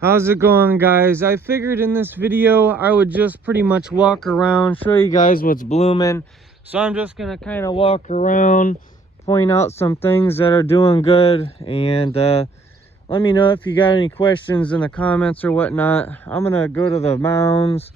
How's it going, guys? I figured in this video I would just pretty much walk around, show you guys what's blooming. So I'm just gonna kind of walk around, point out some things that are doing good, and let me know if you got any questions in the comments or whatnot. I'm gonna go to the mounds,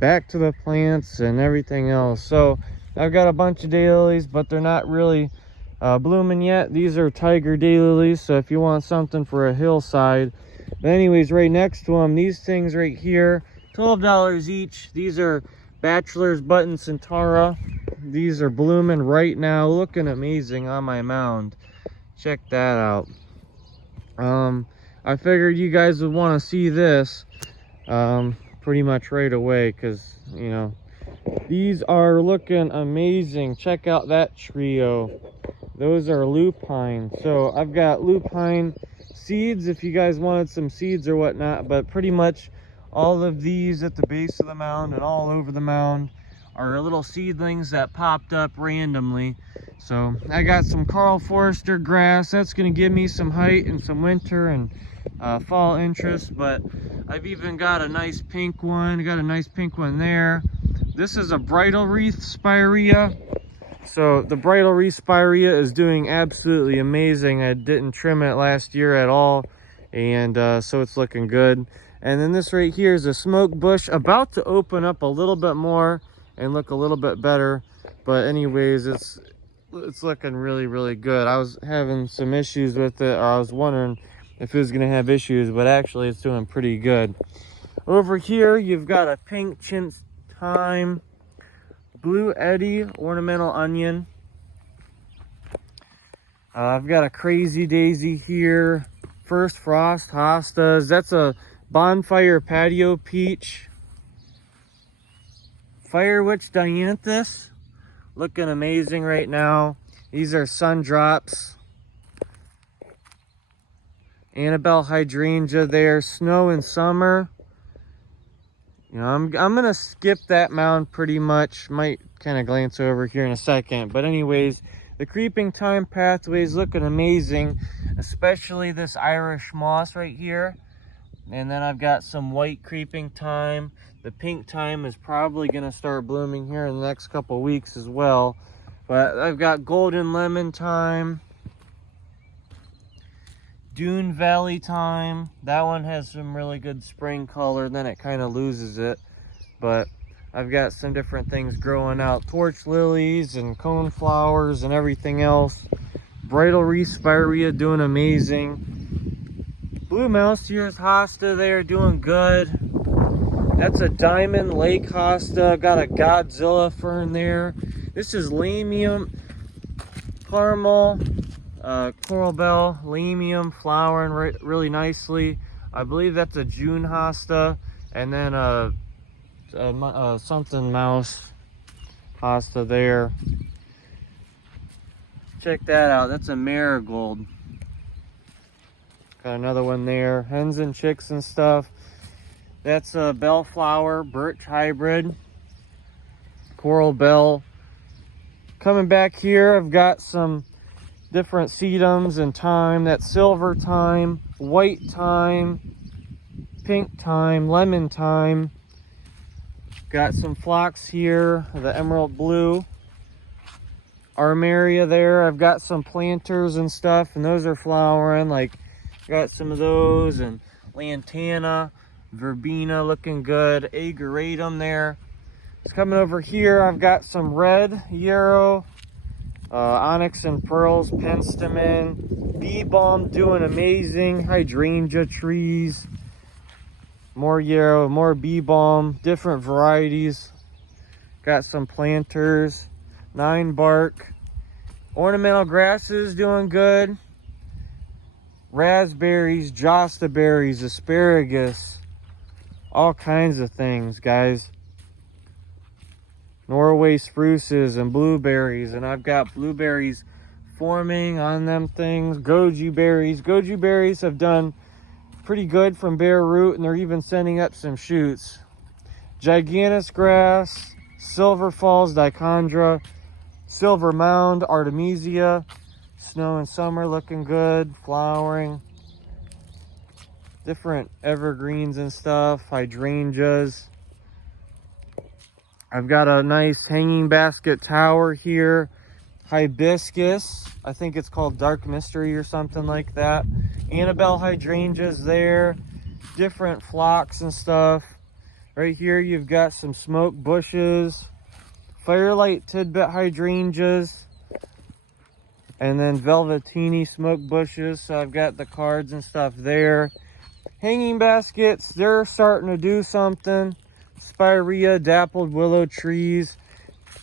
back to the plants and everything else. So I've got a bunch of daylilies, but they're not really blooming yet. These are tiger daylilies, so if you want something for a hillside. But anyways, right next to them, these things right here, $12 each. These are Bachelor's Button Centara. These are blooming right now, looking amazing on my mound. Check that out. I figured you guys would want to see this pretty much right away, because you know these are looking amazing. Check out that trio. Those are lupine. So I've got lupine seeds if you guys wanted some seeds or whatnot, but pretty much all of these at the base of the mound and all over the mound are little seedlings that popped up randomly. So I got some Carl Forster grass that's going to give me some height in some winter and fall interest. But I've even got a nice pink one. Got a nice pink one there. This is a bridal wreath spirea. So the bridal wreath spirea is doing absolutely amazing. I didn't trim it last year at all, and so it's looking good. And then this right here is a smoke bush, about to open up a little bit more and look a little bit better. But anyways, it's looking really good. I was having some issues with it, or I was wondering if it was gonna have issues, but actually it's doing pretty good. Over here you've got a pink chintz thyme, blue Eddie ornamental onion. I've got a crazy daisy here, first frost hostas. That's a bonfire patio peach. Fire witch dianthus, looking amazing right now. These are sun drops. Annabelle hydrangea there, snow and summer. You know, I'm gonna skip that mound pretty much. Might kind of glance over here in a second. But anyways, the creeping thyme pathway is looking amazing, especially this Irish moss right here. And then I've got some white creeping thyme. The pink thyme is probably gonna start blooming here in the next couple weeks as well. But I've got golden lemon thyme, Dune Valley thyme. That one has some really good spring color, then it kind of loses it. But I've got some different things growing out. Torch lilies and cone flowers and everything else. Bridal wreath spirea doing amazing. Blue mouse ears hosta, they are doing good. That's a diamond lake hosta. Got a Godzilla fern there. This is Lamium caramel. Coral bell, lamium, flowering really nicely. I believe that's a June hosta, and then something mouse hosta there. Check that out. That's a marigold. Got another one there. Hens and chicks and stuff. That's a bellflower, birch hybrid, coral bell. Coming back here, I've got some different sedums and thyme. That's silver thyme, white thyme, pink thyme, lemon thyme. Got some phlox here, the emerald blue. Armeria there. I've got some planters and stuff, and those are flowering. Like, got some of those, and lantana, verbena looking good. Ageratum there. It's coming over here. I've got some red yarrow, onyx and pearls, penstemon, bee balm doing amazing. Hydrangea trees, more yarrow, more bee balm, different varieties. Got some planters, 9 bark. Ornamental grasses doing good. Raspberries, josta berries, asparagus, all kinds of things, guys. Norway spruces and blueberries, and I've got blueberries forming on them things. Goji berries. Goji berries have done pretty good from bare root, and they're even sending up some shoots. Gigantus grass, Silver Falls dichondra, Silver Mound Artemisia, snow and summer looking good, flowering. different evergreens and stuff, hydrangeas. I've got a nice hanging basket tower here. Hibiscus, I think it's called Dark Mystery or something like that. Annabelle hydrangeas there. Different phlox and stuff. Right here you've got some smoke bushes. Firelight tidbit hydrangeas. And then velvetini smoke bushes. So I've got the cards and stuff there. Hanging baskets, they're starting to do something. Spirea, dappled willow trees.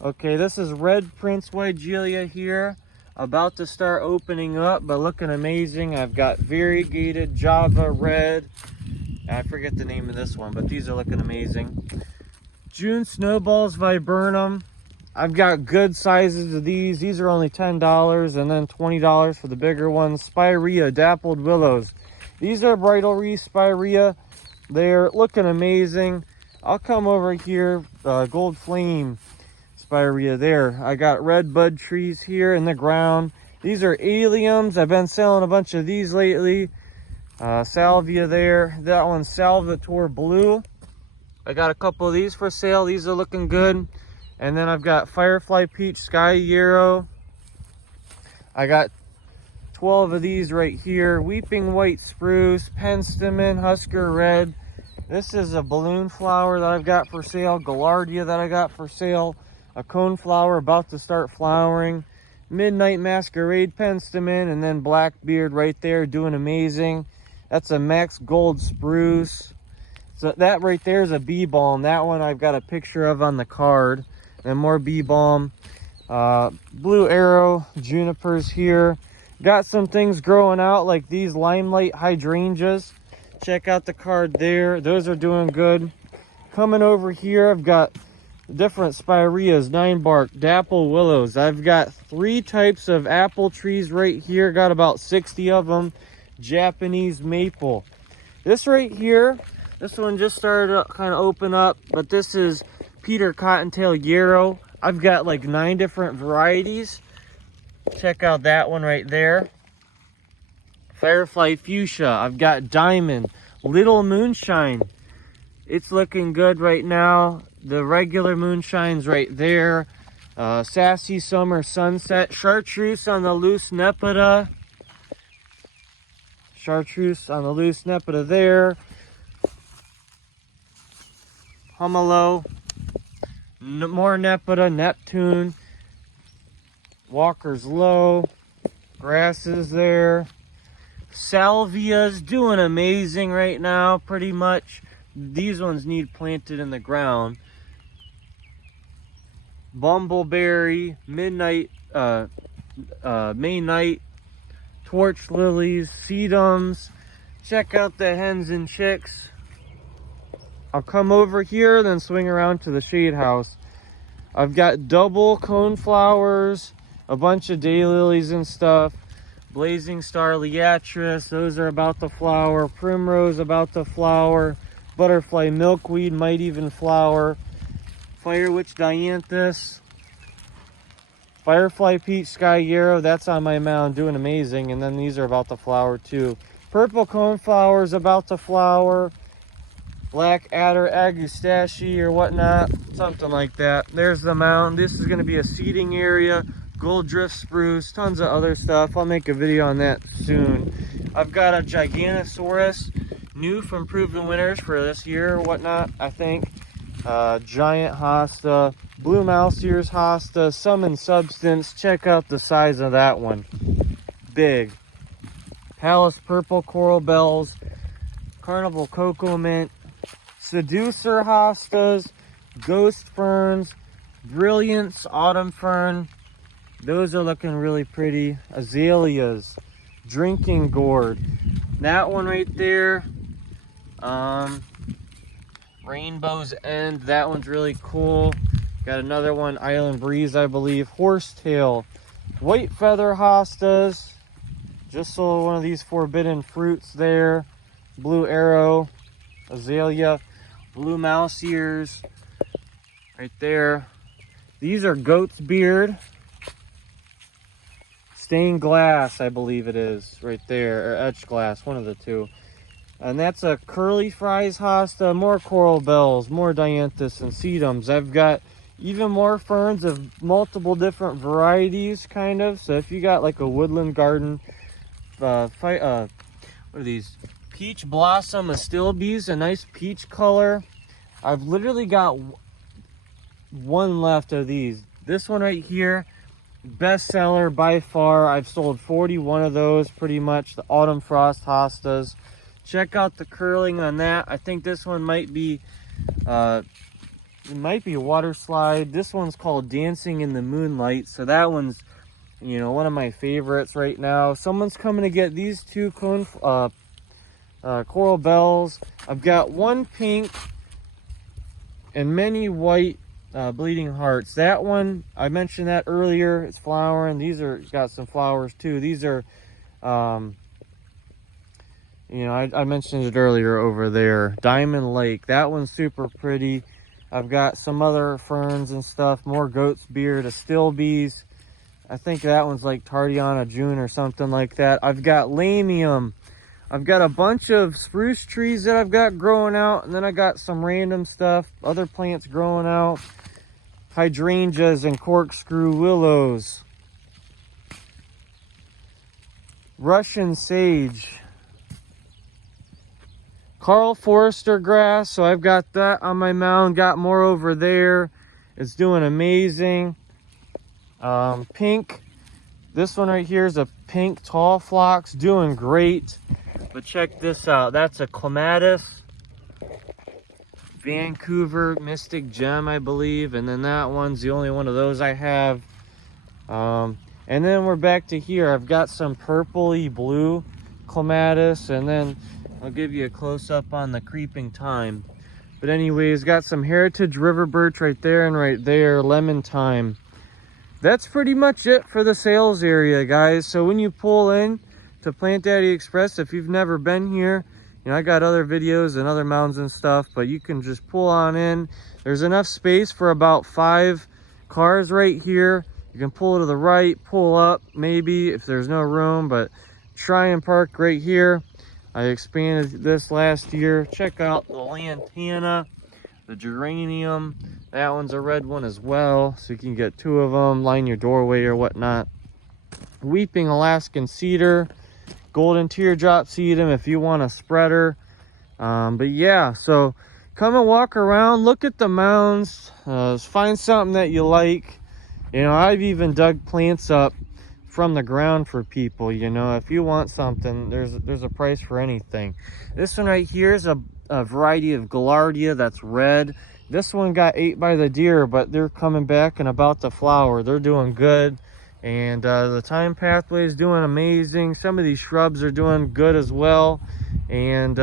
Okay, this is red Prince Weigelia here. About to start opening up, but looking amazing. I've got variegated Java red. I forget the name of this one, but these are looking amazing. June snowballs viburnum. I've got good sizes of these. These are only $10 and then $20 for the bigger ones. Spirea, dappled willows. These are bridal wreath Spirea. They're looking amazing. I'll come over here, gold flame Spirea there. I got red bud trees here in the ground. These are alliums. I've been selling a bunch of these lately. Salvia there. That one's Salvatore blue. I got a couple of these for sale. These are looking good. And then I've got Firefly Peach Sky Yarrow. I got 12 of these right here. Weeping White Spruce, Penstemon, Husker Red. This is a balloon flower that I've got for sale. Gaillardia that I got for sale. A coneflower about to start flowering. Midnight Masquerade Penstemon, and then Blackbeard right there doing amazing. That's a Max Gold Spruce. So that right there is a bee balm. That one I've got a picture of on the card. And more bee balm. Blue Arrow junipers here. Got some things growing out like these Limelight hydrangeas. Check out the card there. Those are doing good. Coming over here, I've got different spireas, 9-bark, dapple willows. I've got 3 types of apple trees right here. Got about 60 of them. Japanese maple. This right here, this one just started to kind of open up, but this is Peter Cottontail Yarrow. I've got like 9 different varieties. Check out that one right there. Firefly Fuchsia. I've got Diamond. Little Moonshine. It's looking good right now. The regular moonshine's right there. Sassy Summer Sunset. Chartreuse on the loose Nepeta. Chartreuse on the loose Nepeta there. Humalo. More Nepeta. Neptune. Walker's Low. Grasses there. Salvia's doing amazing right now, pretty much. These ones need planted in the ground. Bumbleberry, Midnight, May Night, Torch Lilies, Sedums. Check out the hens and chicks. I'll come over here, then swing around to the shade house. I've got double coneflowers, a bunch of daylilies and stuff. Blazing Star Liatris, those are about to flower. Primrose about to flower. Butterfly Milkweed might even flower. Fire Witch Dianthus. Firefly Peach Sky Yarrow, that's on my mound doing amazing. And then these are about to flower too. Purple coneflowers about to flower. Black Adder Agustaceae or whatnot, something like that. There's the mound. This is going to be a seeding area. Gold Drift Spruce, tons of other stuff. I'll make a video on that soon. I've got a Giganosaurus, new from Proven Winners for this year or whatnot, I think. Giant hosta, Blue Mouse Ears hosta, Summon Substance. Check out the size of that one. Big. Palace Purple Coral Bells, Carnival Cocoa Mint, Seducer hostas, Ghost Ferns, Brilliance Autumn Fern. Those are looking really pretty. Azaleas, Drinking Gourd. That one right there. Rainbow's End. That one's really cool. Got another one, Island Breeze, I believe. Horsetail. White Feather hostas. Just sold one of these Forbidden Fruits there. Blue Arrow. Azalea. Blue Mouse Ears. Right there. These are Goat's Beard. Stained glass, I believe it is, right there, or etched glass, one of the two. And that's a curly fries hosta, more coral bells, more dianthus and sedums. I've got even more ferns of multiple different varieties, kind of. So if you got like a woodland garden, what are these? Peach blossom astilbes, a nice peach color. I've literally got one left of these. This one right here, bestseller by far. I've sold 41 of those pretty much, the autumn frost hostas. Check out the curling on that. I think this one might be it might be a water slide. This one's called Dancing in the Moonlight, so that one's, you know, one of my favorites right now. Someone's coming to get these two coral bells. I've got one pink and many white bleeding hearts. That one, I mentioned that earlier, it's flowering. These are got some flowers too. These are you know, I mentioned it earlier over there, Diamond Lake. That one's super pretty. I've got some other ferns and stuff, more goat's beard, astilbes. I think that one's like Tardiana June or something like that. I've got lamium. I've got a bunch of spruce trees that I've got growing out, and then I got some random stuff, other plants growing out, hydrangeas and corkscrew willows, Russian sage, Carl Forster grass. So I've got that on my mound, got more over there. It's doing amazing. Pink, this one right here is a pink tall phlox, doing great. But check this out, that's a clematis, Vancouver Mystic Gem, I believe. And then that one's the only one of those I have. And then we're back to here. I've got some purpley blue clematis, and then I'll give you a close-up on the creeping thyme. But anyways, got some heritage river birch right there and right there, lemon thyme. That's pretty much it for the sales area, guys. So when you pull in to Plant Daddy Express, if you've never been here, you know, I got other videos and other mounds and stuff, but you can just pull on in. There's enough space for about 5 cars right here. You can pull to the right, pull up maybe if there's no room, but try and park right here. I expanded this last year. Check out the lantana, the geranium. That one's a red one as well, so you can get 2 of them, line your doorway or whatnot. Weeping Alaskan cedar, golden teardrop sedum if you want a spreader. But yeah, so come and walk around, look at the mounds, find something that you like. You know, I've even dug plants up from the ground for people. You know, if you want something, there's a price for anything. This one right here is a variety of Gaillardia that's red. This one got ate by the deer, but they're coming back and about to flower. They're doing good. And the thyme pathway is doing amazing. Some of these shrubs are doing good as well. And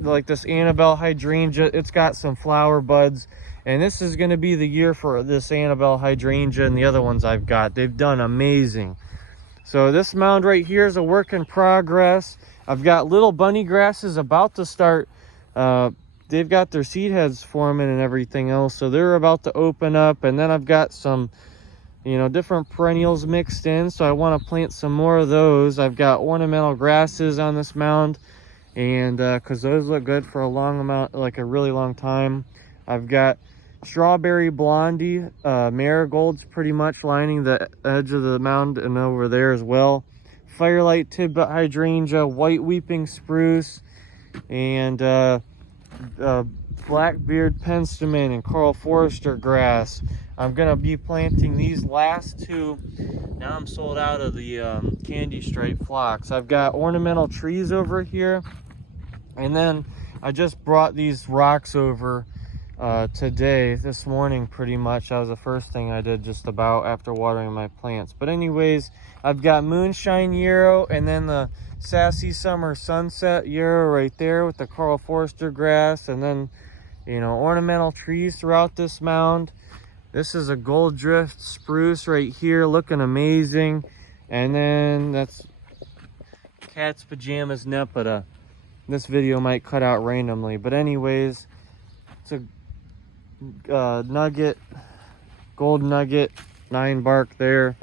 like this Annabelle hydrangea, it's got some flower buds. And this is going to be the year for this Annabelle hydrangea and the other ones I've got. They've done amazing. So this mound right here is a work in progress. I've got little bunny grasses about to start. They've got their seed heads forming and everything else. So they're about to open up. And then I've got some, you know, different perennials mixed in. So I want to plant some more of those. I've got ornamental grasses on this mound. And because those look good for a long amount, like a really long time. I've got strawberry blondie, marigolds pretty much lining the edge of the mound and over there as well. Firelight tidbit hydrangea, white weeping spruce, and blackbeard penstemon and Carl Forster grass. I'm gonna be planting these last 2. Now I'm sold out of the candy stripe phlox. I've got ornamental trees over here, and then I just brought these rocks over today, this morning pretty much. That was the first thing I did just about after watering my plants. But anyways, I've got moonshine yarrow, and then the sassy summer sunset yarrow right there with the Carl Forster grass, and then, you know, ornamental trees throughout this mound. This is a gold drift spruce right here, looking amazing. And then that's cat's pajamas nepeta. This video might cut out randomly, but anyways, it's a nugget, gold nugget, 9 bark there.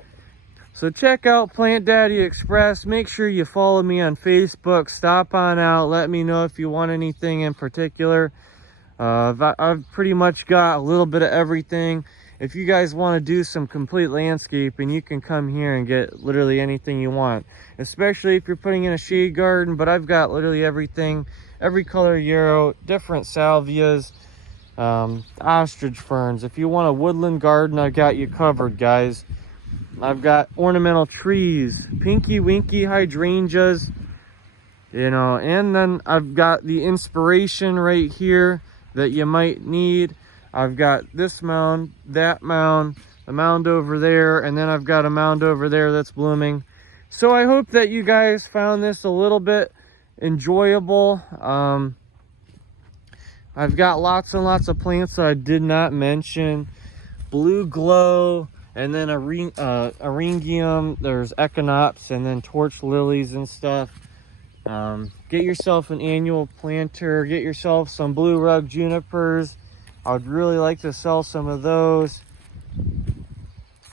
So check out Plant Daddy Express. Make sure you follow me on Facebook. Stop on out. Let me know if you want anything in particular. I've pretty much got a little bit of everything. If you guys want to do some complete landscaping, you can come here and get literally anything you want, especially if you're putting in a shade garden. But I've got literally everything, every color yarrow, different salvias, ostrich ferns. If you want a woodland garden, I got you covered, guys. I've got ornamental trees, pinky winky hydrangeas, you know, and then I've got the inspiration right here that you might need. I've got this mound, that mound, the mound over there, and then I've got a mound over there that's blooming. So I hope that you guys found this a little bit enjoyable. I've got lots and lots of plants that I did not mention. Blue glow, and then eryngium, there's echinops, and then torch lilies and stuff. Get yourself an annual planter, get yourself some blue rug junipers. I would really like to sell some of those.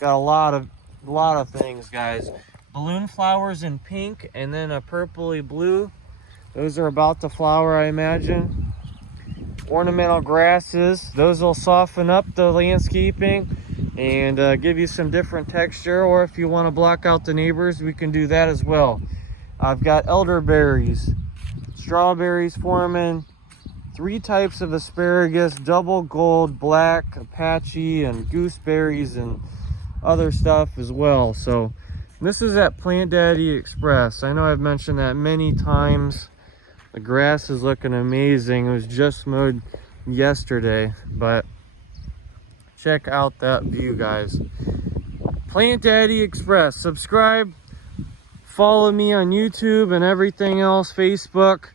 Got a lot of things, guys. Balloon flowers in pink and then a purpley blue. Those are about to flower, I imagine. Ornamental grasses, those will soften up the landscaping and give you some different texture, or if you want to block out the neighbors, we can do that as well. I've got elderberries, strawberries forming, 3 types of asparagus, double gold, black, Apache, and gooseberries, and other stuff as well. So this is at Plant Daddy Express. I know I've mentioned that many times. The grass is looking amazing. It was just mowed yesterday, but check out that view, guys. Plant Daddy Express. Subscribe, follow me on YouTube and everything else, Facebook.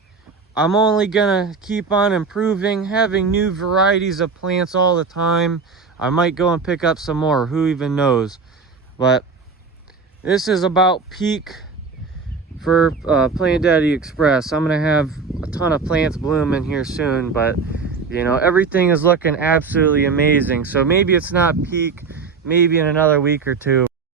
I'm only gonna keep on improving, having new varieties of plants all the time. I might go and pick up some more, who even knows. But this is about peak for Plant Daddy Express. I'm gonna have a ton of plants blooming here soon, but you know, everything is looking absolutely amazing. So maybe it's not peak, maybe in another week or two.